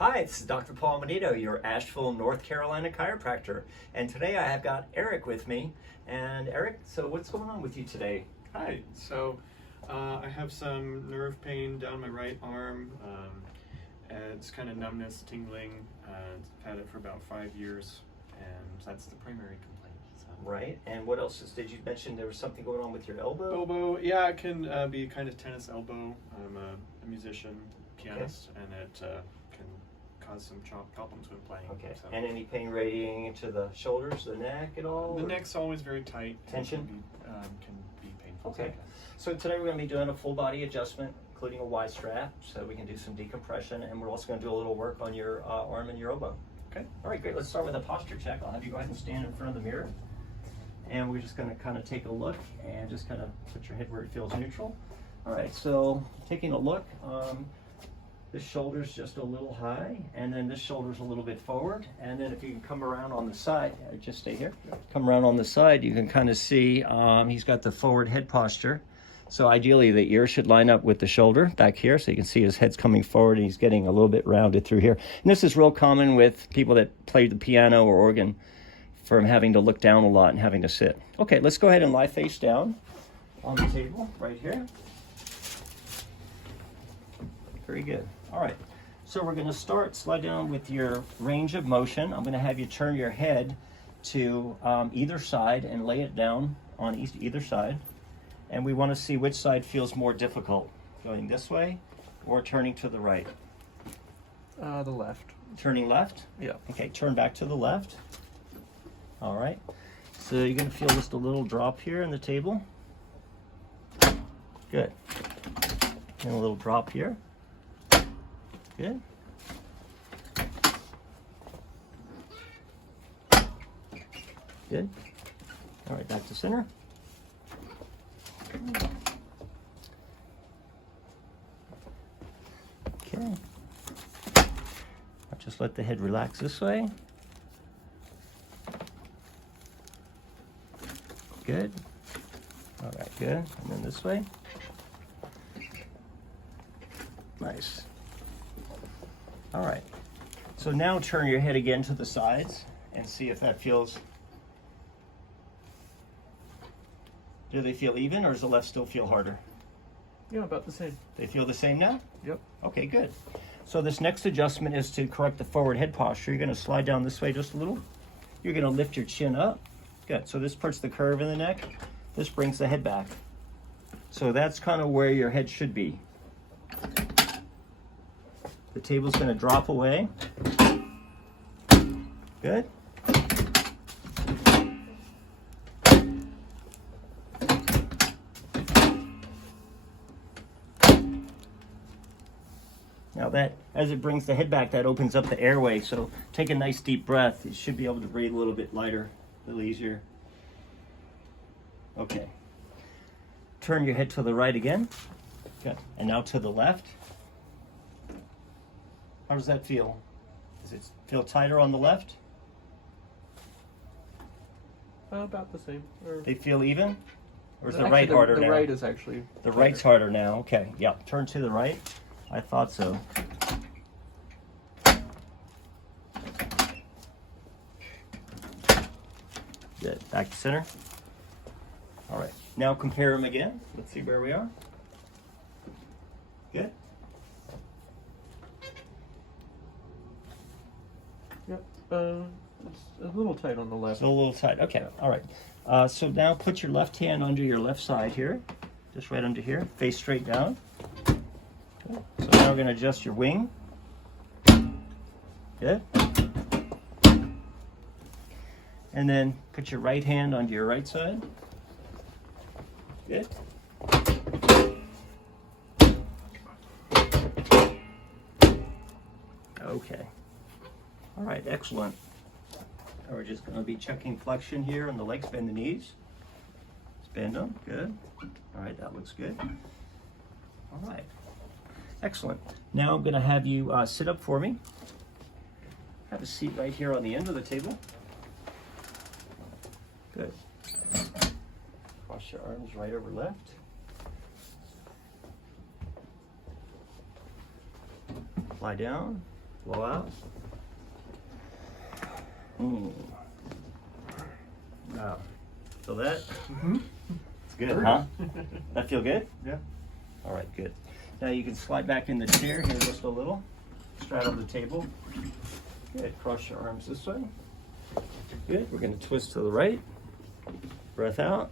Hi, this is Dr. Paul Menito, your Asheville, North Carolina chiropractor. And today I have got Eric with me. And Eric, so what's going on with you today? Hi, so I have some nerve pain down my right arm. It's kind of numbness, tingling. I've had it for about 5 years, and that's the primary complaint. So. Right, and what else did you mention there was something going on with your elbow? Elbow, yeah, it can be kind of tennis elbow. I'm a musician, pianist, and it can cause some problems when playing. Okay, so. and any pain radiating into the shoulders, the neck at all? The neck's always very tight. Tension? Can be painful. Okay, so today we're going to be doing a full body adjustment, including a Ystrap, so we can do some decompression, and we're also going to do a little work on your arm and your elbow. Okay. All right, great. Let's start with a posture check. I'll have you go ahead and stand in front of the mirror. And we're just going to kind of take a look and just kind of put your head where it feels neutral. All right, so taking a look, this shoulder's just a little high, and then this shoulder's a little bit forward. And then if you can come around on the side, just stay here. Come around on the side, you can kind of see he's got the forward head posture. So ideally the ear should line up with the shoulder back here, so you can see his head's coming forward and he's getting a little bit rounded through here. And this is real common with people that play the piano or organ, from having to look down a lot and having to sit. Okay, let's go ahead and lie face down on the table right here. Very good. All right, so we're gonna slide down with your range of motion. I'm gonna have you turn your head to either side and lay it down on either side. And we wanna see which side feels more difficult, going this way or turning to the right. The left. Turning left? Yeah. Okay, turn back to the left. All right, so you're gonna feel just a little drop here in the table. Good. And a little drop here. Good. Good. All right, back to center. Okay. I'll just let the head relax this way. Good. All right, good. And then this way. Nice. All right. So now turn your head again to the sides and see if that feels. Do they feel even, or does the left still feel harder? Yeah, about the same. They feel the same now? Yep. Okay, good. So this next adjustment is to correct the forward head posture. You're going to slide down this way just a little. You're going to lift your chin up. Good. So this puts the curve in the neck. This brings the head back. So that's kind of where your head should be. The table's going to drop away. Good. Now that, as it brings the head back, that opens up the airway. So take a nice deep breath. You should be able to breathe a little bit lighter. A little easier. Okay. Turn your head to the right again. Good. And now to the left. How does that feel? Does it feel tighter on the left? About the same. They feel even? Or is the Actually, right harder now? The right is actually The right's harder now. Okay. Yeah. Turn to the right. I thought so. Good. Back to center. All right. Now compare them again. Let's see where we are. Good. Yep. It's a little tight on the left. Still a little tight. Okay. All right. So now put your left hand under your left side here. Just right under here. Face straight down. Okay. So now we're going to adjust your wing. Good. And then put your right hand onto your right side. Good. Okay. All right, excellent. Now we're just going to be checking flexion here on the legs. Bend the knees. Just bend them. Good. All right, that looks good. All right. Excellent. Now I'm going to have you sit up for me. Have a seat right here on the end of the table. Good. Cross your arms right over left. Lie down. Blow out. Wow. Feel that? Mm-hmm. It's good, huh? That feel good? Yeah. All right, good. Now you can slide back in the chair here just a little. Straddle the table. Good. Cross your arms this way. Good. We're going to twist to the right. Breath out.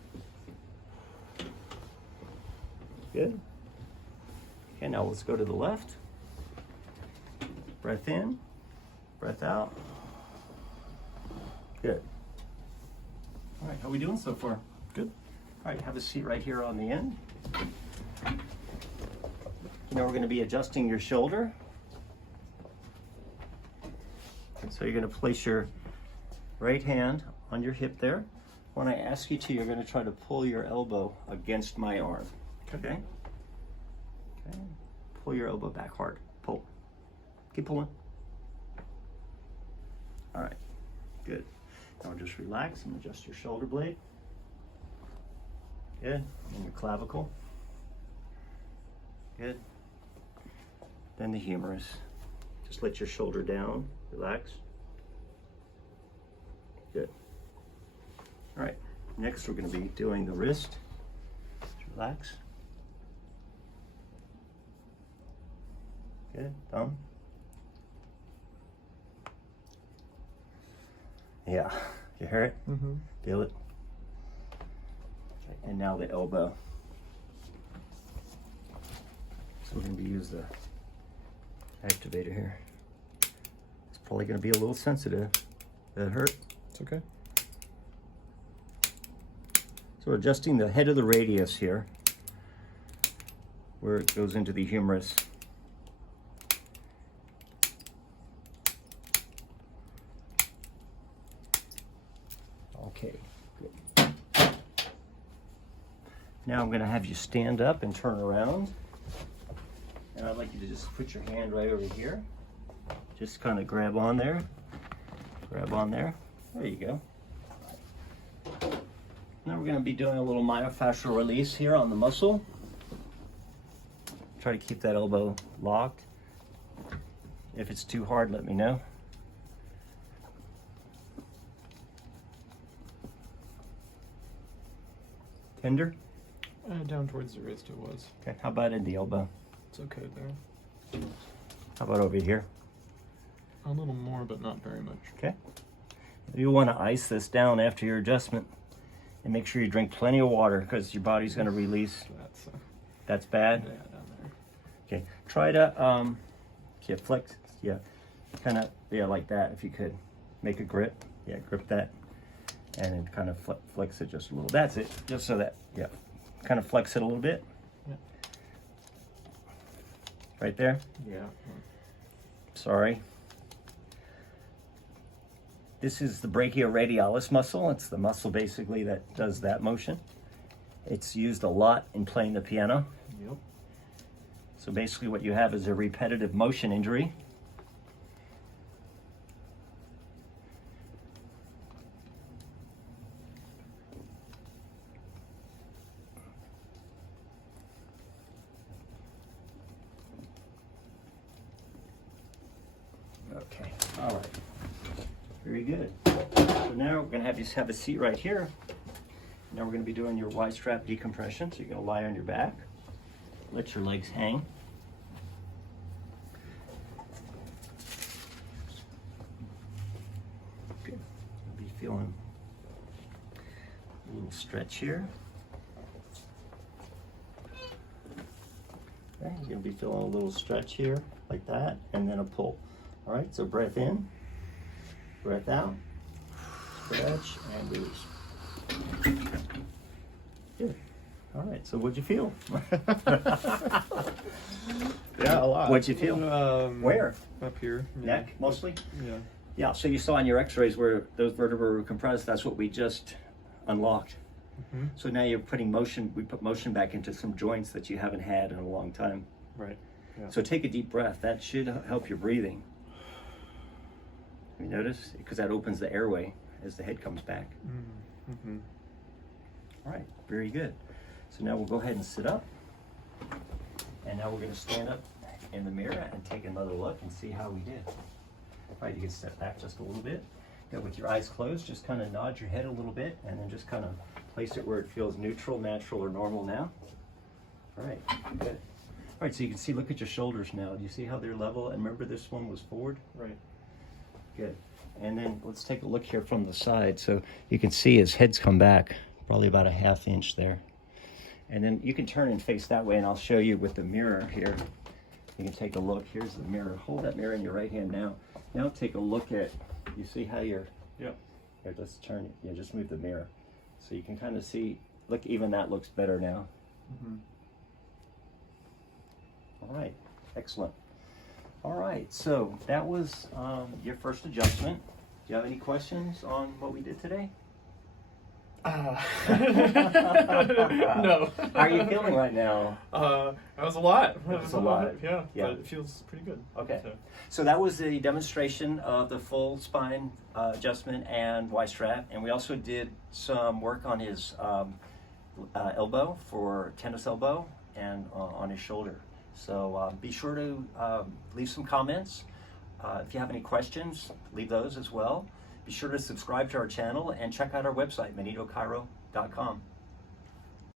Good. Okay, now let's go to the left. Breath in. Breath out. Good. All right, how are we doing so far? Good. All right, have a seat right here on the end. Now we're going to be adjusting your shoulder. And so you're going to place your right hand on your hip there. When I ask you to, you're going to try to pull your elbow against my arm. Okay? Okay. Pull your elbow back hard. Pull. Keep pulling. All right. Good. Now just relax and adjust your shoulder blade. Good. And your clavicle. Good. Then the humerus. Just let your shoulder down. Relax. Good. All right. Next, we're going to be doing the wrist. Just relax. Good. Thumb. Yeah. You hear it? Mm-hmm. Feel it? Okay. And now the elbow. So we're going to use the activator here. It's probably going to be a little sensitive. That hurt? It's okay. So we're adjusting the head of the radius here, where it goes into the humerus. Okay, good. Now I'm going to have you stand up and turn around. And I'd like you to just put your hand right over here. Just kind of grab on there. Grab on there. There you go. Now we're going to be doing a little myofascial release here on the muscle. Try to keep that elbow locked. If it's too hard, let me know. Tender? Down towards the wrist it was. Okay, how about in the elbow? It's okay there. How about over here? A little more, but not very much. Okay. You want to ice this down after your adjustment. And make sure you drink plenty of water because your body's going to release. That's bad? Yeah, down there. Okay. Try to, flex. Yeah. Kind of, yeah, like that if you could. Make a grip. Yeah, grip that. And then kind of flex it just a little. That's it. Just so that, yeah. Kind of flex it a little bit. Yeah. Right there. Yeah. Sorry. This is the brachioradialis muscle. It's the muscle basically that does that motion. It's used a lot in playing the piano. Yep. So basically what you have is a repetitive motion injury. Okay, all right. Very good. So now we're going to have you have a seat right here. Now we're going to be doing your Ystrap decompression. So you're going to lie on your back. Let your legs hang. Good. You'll be feeling a little stretch here. Okay, you're going to be feeling a little stretch here, like that, and then a pull. All right, so breath in. Breath out, stretch, and release. Good. All right, so what'd you feel? Yeah, a lot. What'd you feel? Where? Up here. Yeah. Neck, mostly? Yeah. Yeah, so you saw in your x-rays where those vertebrae were compressed, that's what we just unlocked. Mm-hmm. So now you're putting motion, we put motion back into some joints that you haven't had in a long time. Right. Yeah. So take a deep breath. That should help your breathing. You notice? Because that opens the airway as the head comes back. Mm-hmm. All right, very good. So now we'll go ahead and sit up. And now we're going to stand up in the mirror and take another look and see how we did. All right, you can step back just a little bit. Good, with your eyes closed, just kind of nod your head a little bit and then just kind of place it where it feels neutral, natural, or normal now. All right, good. All right, so you can see, look at your shoulders now. Do you see how they're level? And remember, this one was forward? Right. Good. And then let's take a look here from the side. So you can see his head's come back, probably about a ½ inch there. And then you can turn and face that way, and I'll show you with the mirror here. You can take a look. Here's the mirror. Hold that mirror in your right hand now. Now take a look at, you see how you're, Yep. here, just turn it, yeah, just move the mirror. So you can kind of see, look, even that looks better now. Mm-hmm. All right, excellent. All right, so that was your first adjustment. Do you have any questions on what we did today? No. How are you feeling right now? That was a lot. It was a lot. Yeah, Yeah. but it feels pretty good. Okay. So. So that was the demonstration of the full spine adjustment and Ystrap, and we also did some work on his elbow for tennis elbow and on his shoulder. So be sure to leave some comments. If you have any questions, leave those as well. Be sure to subscribe to our channel and check out our website, manitochiro.com.